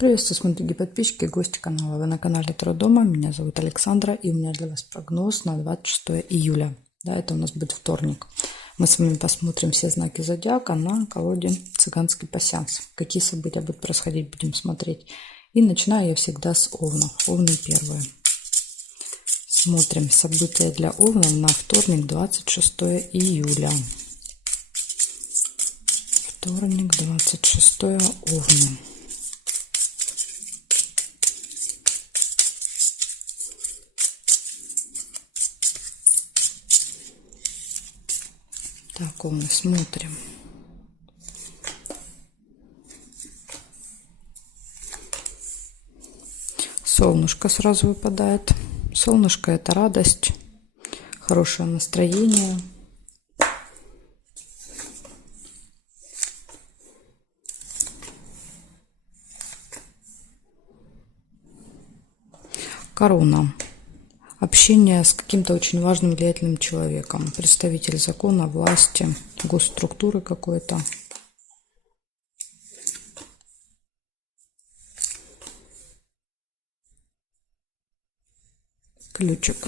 Приветствую, смотрите, подписчики и гости канала. Вы на канале Таро Дома. Меня зовут Александра, и у меня для вас прогноз на 26 июля. Да, это у нас будет вторник. Мы с вами посмотрим все знаки зодиака на колоде «Цыганский пасьянс». Какие события будут происходить, будем смотреть. И начинаю я всегда с Овна. Овны первые. Смотрим события для Овна на вторник, 26 июля. Вторник, 26 Овны. Так, Овны, смотрим. Солнышко сразу выпадает. Солнышко – это радость, хорошее настроение. Корона. Общение с каким-то очень важным, влиятельным человеком. Представитель закона, власти, госструктуры какой-то. Ключик.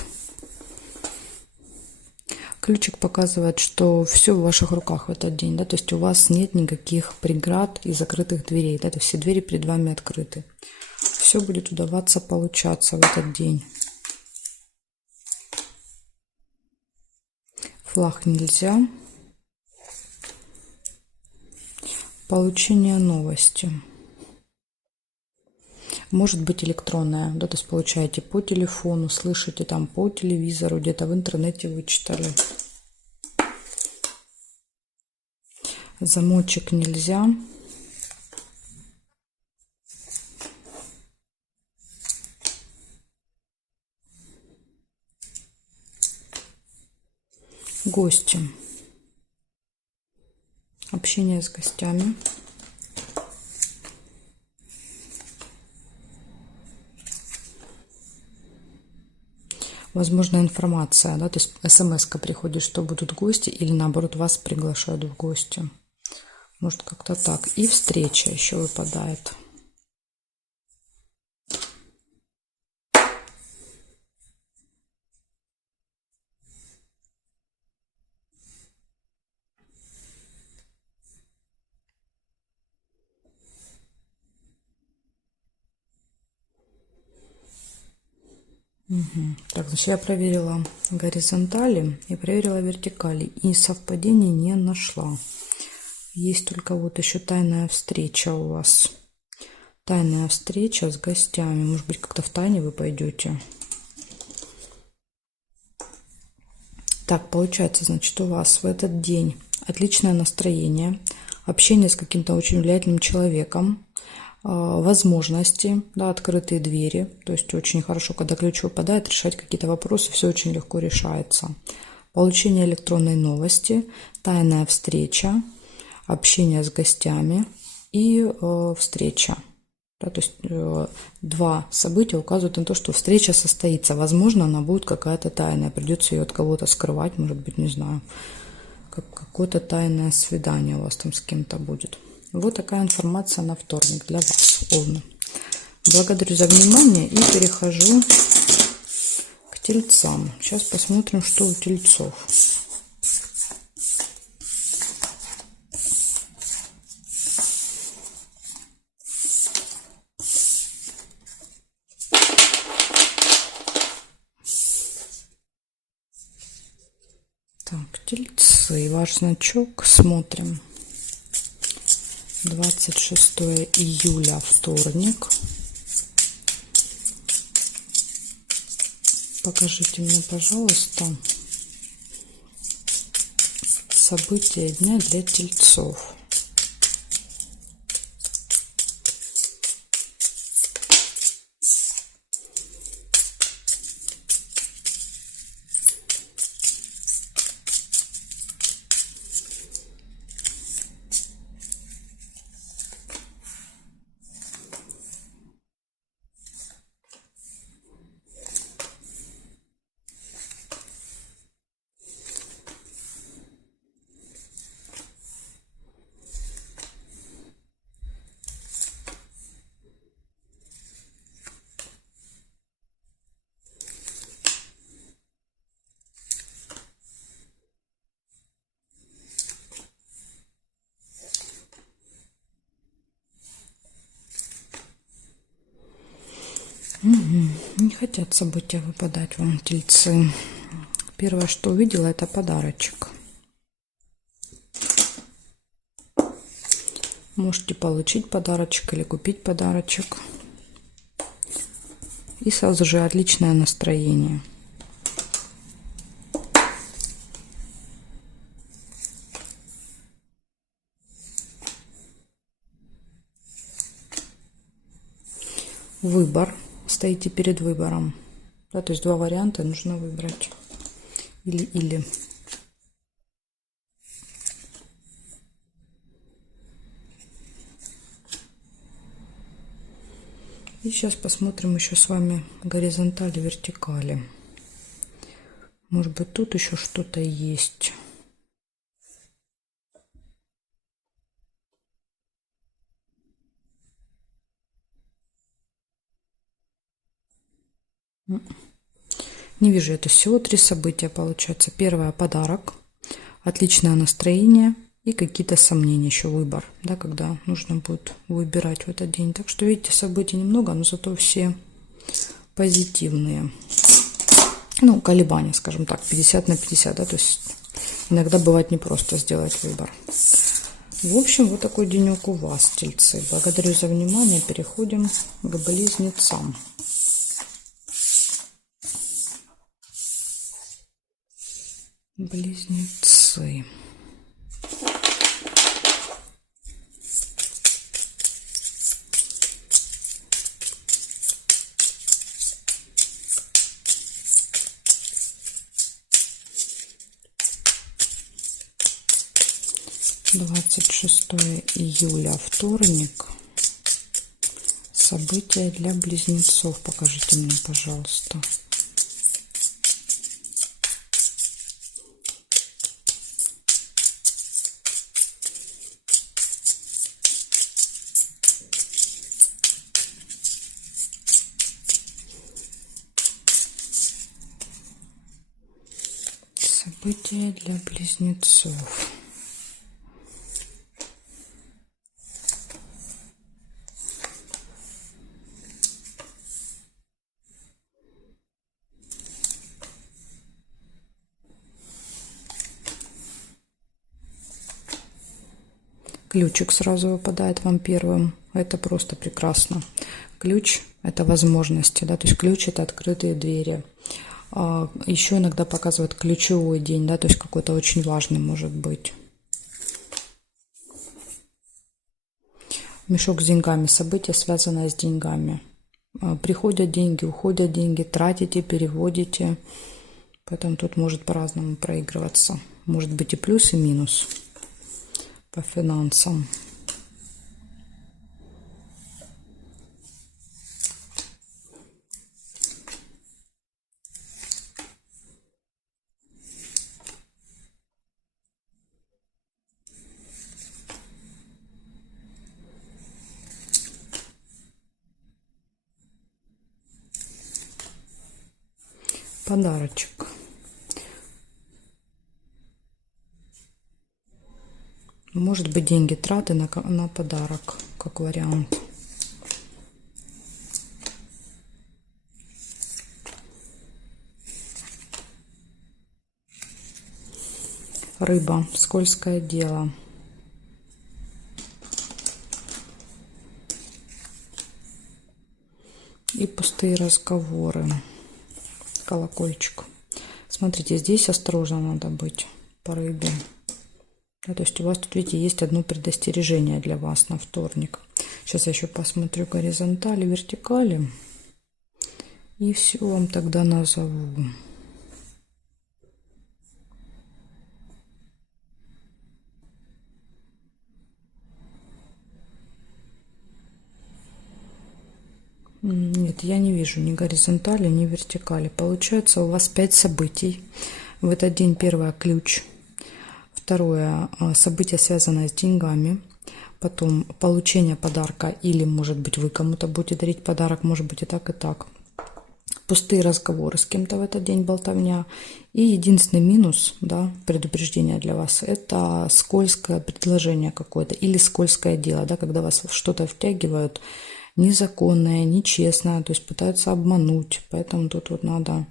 Ключик показывает, что все в ваших руках в этот день. Да? То есть у вас нет никаких преград и закрытых дверей. Да? То есть все двери перед вами открыты. Все будет удаваться получаться в этот день. Флаг нельзя. Получение новости. Может быть электронная, да, то есть получаете по телефону, слышите там по телевизору, где-то в интернете вычитали. Замочек нельзя. Гости. Общение с гостями. Возможно, информация, да, то есть смс-ка приходит, что будут гости, или наоборот вас приглашают в гости. Может, как-то так. И встреча еще выпадает. Так, значит, я проверила горизонтали и проверила вертикали. И совпадений не нашла. Есть только вот еще тайная встреча у вас. Тайная встреча с гостями. Может быть, как-то в тайне вы пойдете. Так, получается, значит, у вас в этот день отличное настроение, общение с каким-то очень влиятельным человеком, возможности, да, открытые двери. То есть очень хорошо, когда ключ выпадает, решать какие-то вопросы, все очень легко решается. Получение электронной новости, тайная встреча, общение с гостями и встреча. Да, то есть два события указывают на то, что встреча состоится. Возможно, она будет какая-то тайная. Придется ее от кого-то скрывать, может быть, не знаю. Какое-то тайное свидание у вас там с кем-то будет. Вот такая информация на вторник для вас, Овны. Благодарю за внимание и перехожу к тельцам. Сейчас посмотрим, что у тельцов. Так, тельцы, ваш значок, смотрим. 26 июля, вторник. Покажите мне, пожалуйста, события дня для тельцов. Не хотят события выпадать вам, тельцы. Первое, что увидела, это подарочек. Можете получить подарочек или купить подарочек. И сразу же отличное настроение. Выбор. Стоите перед выбором. Да, то есть два варианта нужно выбрать. Или. И сейчас посмотрим еще с вами горизонтали, вертикали. Может быть, тут еще что-то есть. Не вижу, это всего 3 события получается. Первое — подарок, отличное настроение и какие-то сомнения, еще выбор, да, когда нужно будет выбирать в этот день. Так что, видите, событий немного, но зато все позитивные. Ну, колебания, скажем так, 50 на 50, да, то есть иногда бывает непросто сделать выбор. В общем, вот такой денек у вас, тельцы. Благодарю за внимание. Переходим к близнецам. Близнецы. Двадцать 26 июля, вторник. События для близнецов. Покажите мне, пожалуйста. События для близнецов. Ключик сразу выпадает вам первым. Это просто прекрасно. Ключ — это возможности, да, то есть ключ — это открытые двери. Еще иногда показывают ключевой день, да, то есть какой-то очень важный может быть. Мешок с деньгами. Событие, связанное с деньгами. Приходят деньги, уходят деньги, тратите, переводите. Поэтому тут может по-разному проигрываться. Может быть и плюс, и минус по финансам. Подарочек. Может быть, деньги, траты на подарок, как вариант. Рыба. Скользкое дело. И пустые разговоры. Колокольчик. Смотрите, здесь осторожно надо быть по рыбе. Да, то есть у вас тут, видите, есть одно предостережение для вас на вторник. Сейчас я еще посмотрю горизонтали, вертикали. И все вам тогда назову. Нет, я не вижу ни горизонтали, ни вертикали. Получается у вас 5 событий. В этот день первое — ключ. Второе — событие, связанное с деньгами. Потом получение подарка, или, может быть, вы кому-то будете дарить подарок, может быть, и так, и так. Пустые разговоры с кем-то в этот день, болтовня. И единственный минус, да, предупреждение для вас — это скользкое предложение какое-то или скользкое дело, да, когда вас в что-то втягивают, незаконное, нечестное, то есть пытаются обмануть. Поэтому тут вот надо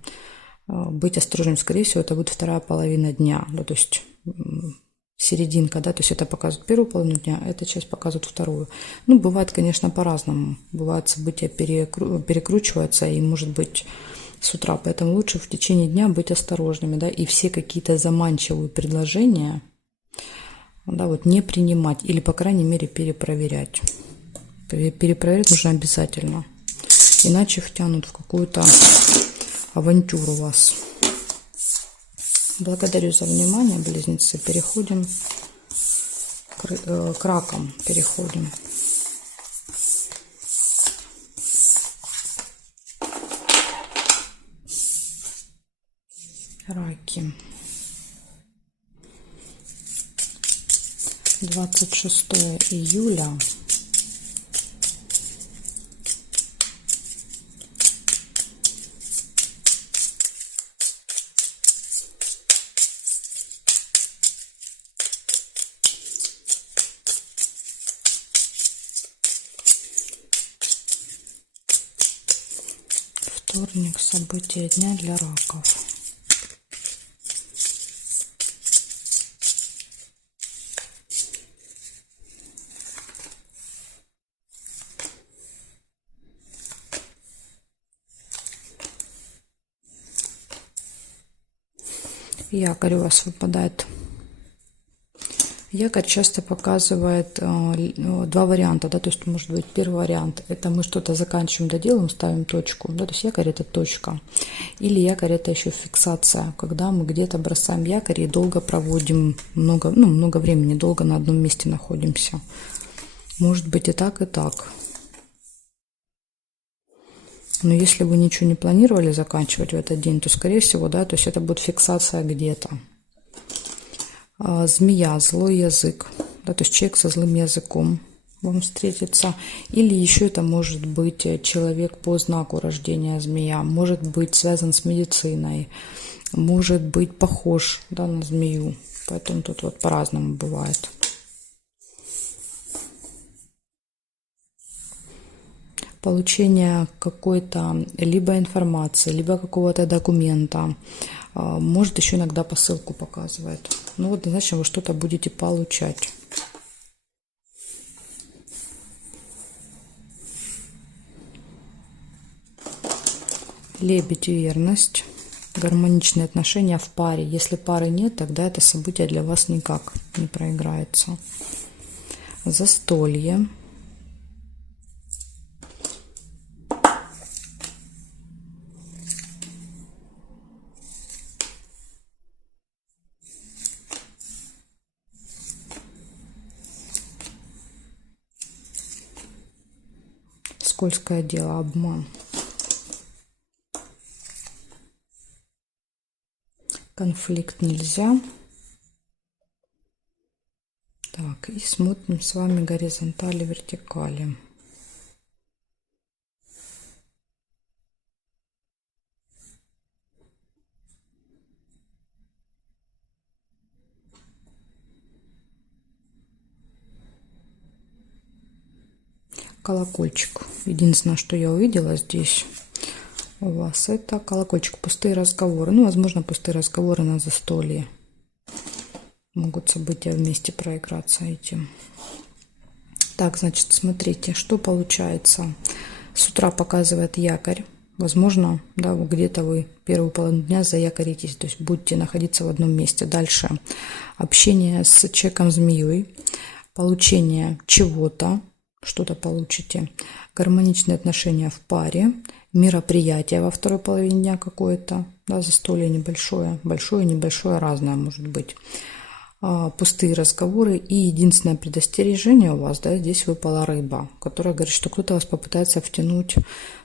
быть осторожным. Скорее всего, это будет вторая половина дня, да, то есть серединка, да, то есть это показывает первую половину дня, а эта часть показывает вторую. Ну, бывает, конечно, по-разному. Бывают события перекручиваются, и может быть с утра, поэтому лучше в течение дня быть осторожными, да, и все какие-то заманчивые предложения, да, вот не принимать или, по крайней мере, перепроверять. Перепроверять нужно обязательно, иначе втянут в какую-то авантюру вас. Благодарю за внимание, близнецы. Переходим к ракам. Переходим. Раки. 26 июля. Вторник. События дня для раков. Якорь у вас выпадает. Якорь часто показывает два варианта, да, то есть может быть первый вариант, это мы что-то заканчиваем, доделаем, ставим точку, да, то есть якорь это точка, или якорь это еще фиксация, когда мы где-то бросаем якорь и долго проводим, много времени, долго на одном месте находимся. Может быть и так, и так. Но если вы ничего не планировали заканчивать в этот день, то скорее всего, да, то есть это будет фиксация где-то. Змея, злой язык, да, то есть человек со злым языком вам встретится. Или еще это может быть человек по знаку рождения змея, может быть связан с медициной, может быть похож, да, на змею. Поэтому тут вот по-разному бывает. Получение какой-то либо информации, либо какого-то документа. Может, еще иногда посылку показывает. Ну вот, значит, вы что-то будете получать. Лебедь, верность. Гармоничные отношения в паре. Если пары нет, тогда это событие для вас никак не проиграется. Застолье. Скользкое дело, обман. Конфликт нельзя. Так, и смотрим с вами горизонтали, вертикали. Колокольчик. Единственное, что я увидела здесь у вас, это колокольчик. Пустые разговоры. Ну, возможно, пустые разговоры на застолье. Могут события вместе проиграться этим. Так, значит, смотрите, что получается. С утра показывает якорь. Возможно, да, где-то вы первую половину дня заякоритесь, то есть будете находиться в одном месте. Дальше общение с человеком-змеей, получение чего-то, что-то получите, гармоничные отношения в паре, мероприятие во второй половине дня какое-то, да, застолье небольшое, большое, небольшое, разное может быть. Пустые разговоры, и единственное предостережение у вас, да, здесь выпала рыба, которая говорит, что кто-то вас попытается втянуть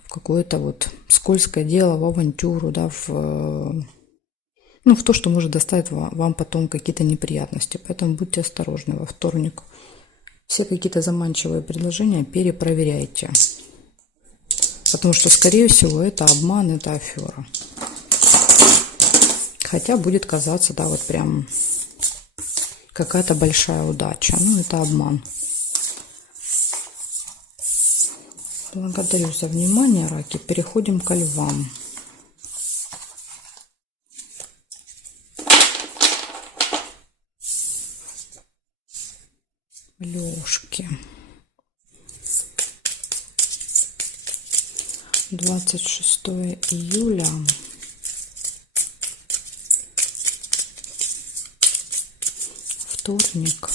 в какое-то вот скользкое дело, в авантюру, да, в то, что может доставить вам потом какие-то неприятности. Поэтому будьте осторожны во вторник. Все какие-то заманчивые предложения перепроверяйте, потому что, скорее всего, это обман, это афера. Хотя будет казаться, да, вот прям какая-то большая удача. Ну, это обман. Благодарю за внимание, раки. Переходим ко львам. Лёшки. 26 июля. Вторник.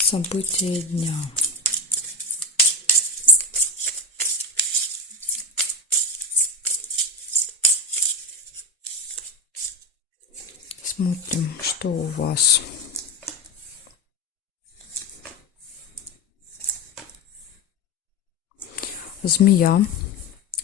События дня. Смотрим, что у вас. Змея.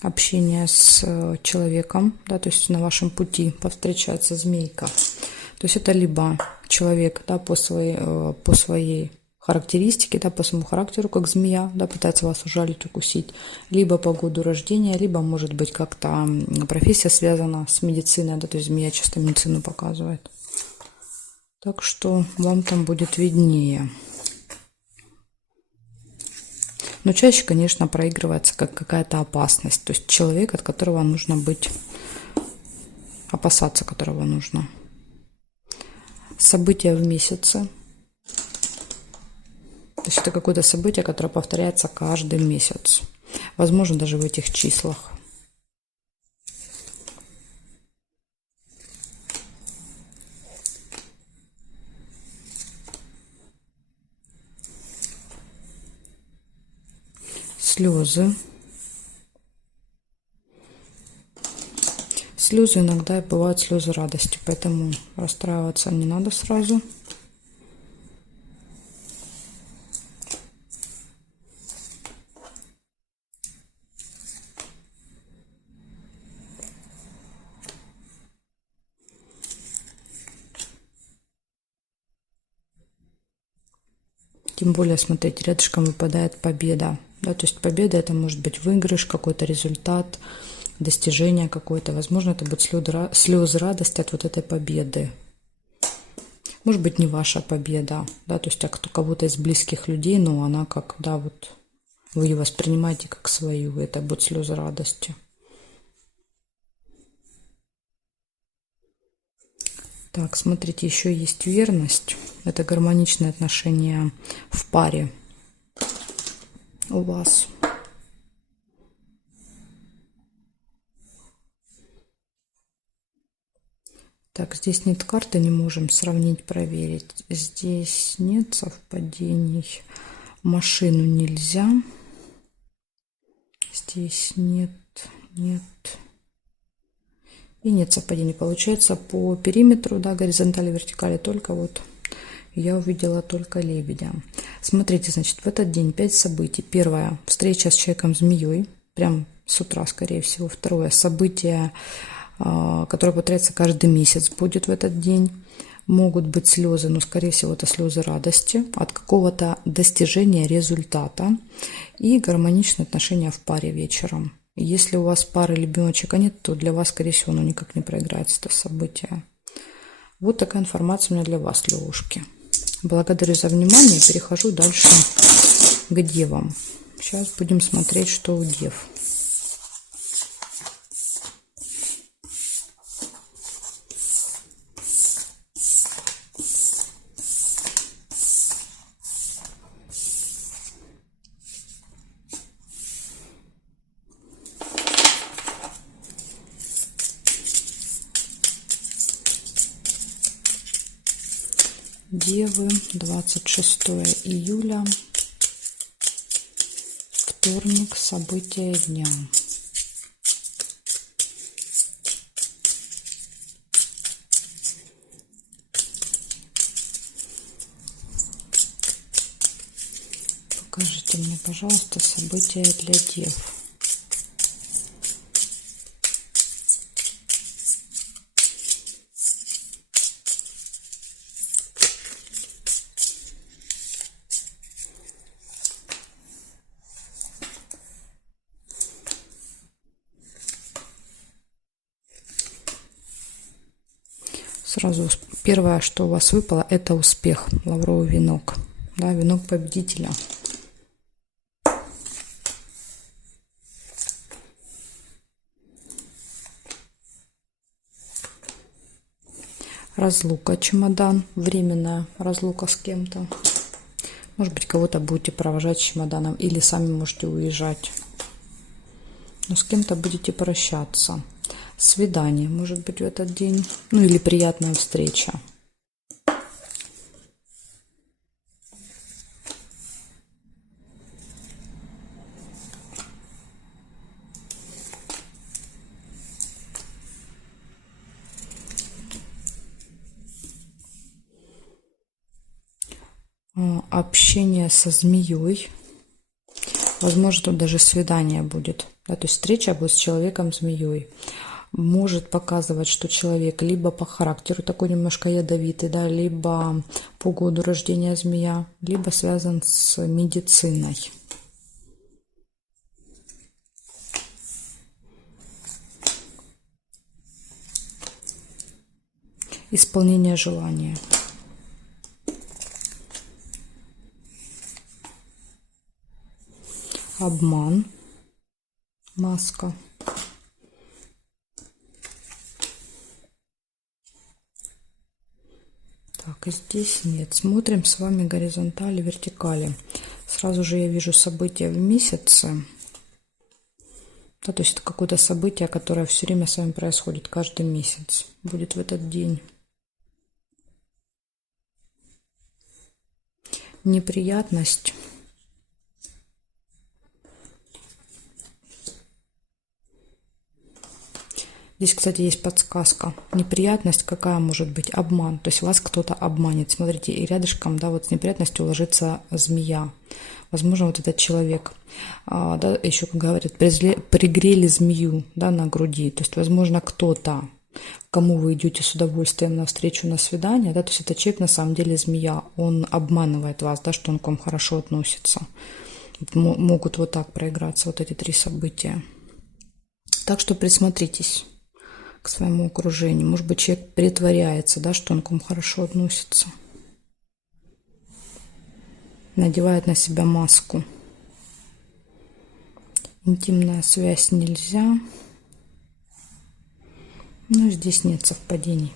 Общение с человеком, да, то есть на вашем пути повстречается змейка. То есть это либо человек, да, по своей характеристике, да, по своему характеру, как змея, да, пытается вас ужалить, укусить, либо по году рождения, либо, может быть, как-то профессия связана с медициной, да, то есть змея часто медицину показывает. Так что вам там будет виднее. Но чаще, конечно, проигрывается как какая-то опасность. То есть человек, от которого нужно быть, опасаться которого нужно. События в месяце. То есть это какое-то событие, которое повторяется каждый месяц. Возможно, даже в этих числах. Слезы. Слезы иногда бывают слезы радости, поэтому расстраиваться не надо сразу. Тем более, смотрите, рядышком выпадает победа. Да, то есть победа — это может быть выигрыш, какой-то результат, достижение какое-то. Возможно, это будут слезы радости от вот этой победы. Может быть, не ваша победа, да, то есть у кого-то из близких людей, но она как, да, вот вы ее воспринимаете как свою. Это будут слезы радости. Так, смотрите, еще есть верность. Это гармоничные отношения в паре у вас. Так, здесь нет карты, не можем сравнить, проверить. Здесь нет совпадений. Машину нельзя. Здесь нет. И нет совпадений. Получается, по периметру, да, горизонтали, вертикали, только вот я увидела только лебедя. Смотрите, значит, в этот день 5 событий. Первое — встреча с человеком-змеей, прям с утра, скорее всего. Второе — событие, которое повторяется каждый месяц, будет в этот день. Могут быть слезы, но, скорее всего, это слезы радости от какого-то достижения результата. И гармоничные отношения в паре вечером. Если у вас пары ребеночка нет, то для вас, скорее всего, оно никак не проиграется, это событие. Вот такая информация у меня для вас, левушки. Благодарю за внимание. Перехожу дальше к девам. Сейчас будем смотреть, что у дев. Девы, 26 июля, вторник, события дня. Покажите мне, пожалуйста, события для дев. Сразу первое, что у вас выпало, это успех, лавровый венок, да, венок победителя. Разлука, чемодан, временная разлука с кем-то. Может быть, кого-то будете провожать с чемоданом или сами можете уезжать. Но с кем-то будете прощаться. Свидание, может быть, в этот день. Ну или приятная встреча. Общение со змеей. Возможно, тут даже свидание будет. Да, то есть встреча будет с человеком-змеей. Может показывать, что человек либо по характеру такой немножко ядовитый, да, либо по году рождения змея, либо связан с медициной. Исполнение желания. Обман. Маска. Так, и здесь нет. Смотрим с вами горизонтали, вертикали. Сразу же я вижу события в месяце. Да, то есть это какое-то событие, которое все время с вами происходит, каждый месяц. Будет в этот день. Неприятность. Здесь, кстати, есть подсказка. Неприятность какая может быть? Обман. То есть вас кто-то обманет. Смотрите, и рядышком, да, вот с неприятностью ложится змея. Возможно, вот этот человек, да, еще, как говорят, пригрели змею, да, на груди. То есть, возможно, кто-то, кому вы идете с удовольствием навстречу на свидание, да, то есть этот человек на самом деле змея, он обманывает вас, да, что он к вам хорошо относится. Могут вот так проиграться вот эти три события. Так что присмотритесь к своему окружению. Может быть, человек притворяется, да, что он к вам хорошо относится. Надевает на себя маску. Интимная связь нельзя. Но здесь нет совпадений.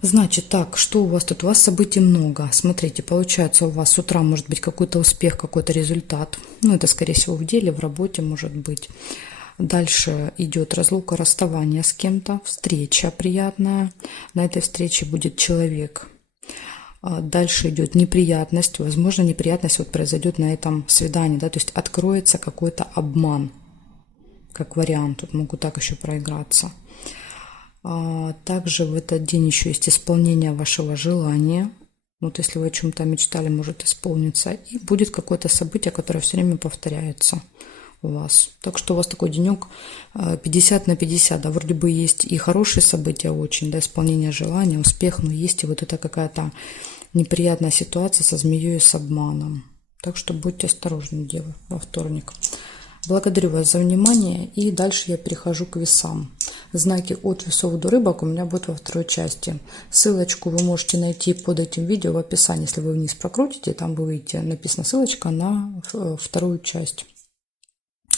Значит, так, что у вас тут? У вас событий много. Смотрите, получается, у вас с утра может быть какой-то успех, какой-то результат. Ну, это, скорее всего, в деле, в работе может быть. Дальше идет разлука, расставание с кем-то, встреча приятная. На этой встрече будет человек. Дальше идет неприятность. Возможно, неприятность вот произойдет на этом свидании, да, то есть откроется какой-то обман, как вариант. Тут могут так еще проиграться. Также в этот день еще есть исполнение вашего желания. Вот если вы о чем-то мечтали, может исполниться. И будет какое-то событие, которое все время повторяется у вас. Так что у вас такой денек 50 на 50. Да, вроде бы есть и хорошие события очень, да, исполнение желания, успех, но есть и вот это какая-то неприятная ситуация со змеей и с обманом. Так что будьте осторожны, девы, во вторник. Благодарю вас за внимание. И дальше я перехожу к весам. Знаки от весов до рыбок у меня будут во второй части. Ссылочку вы можете найти под этим видео в описании. Если вы вниз прокрутите, там вы видите, написана ссылочка на вторую часть.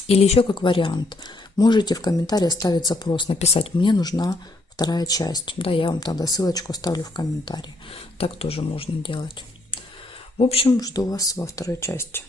Или еще как вариант, можете в комментарии оставить запрос, написать «Мне нужна вторая часть». Да, я вам тогда ссылочку оставлю в комментарии. Так тоже можно делать. В общем, жду вас во второй части.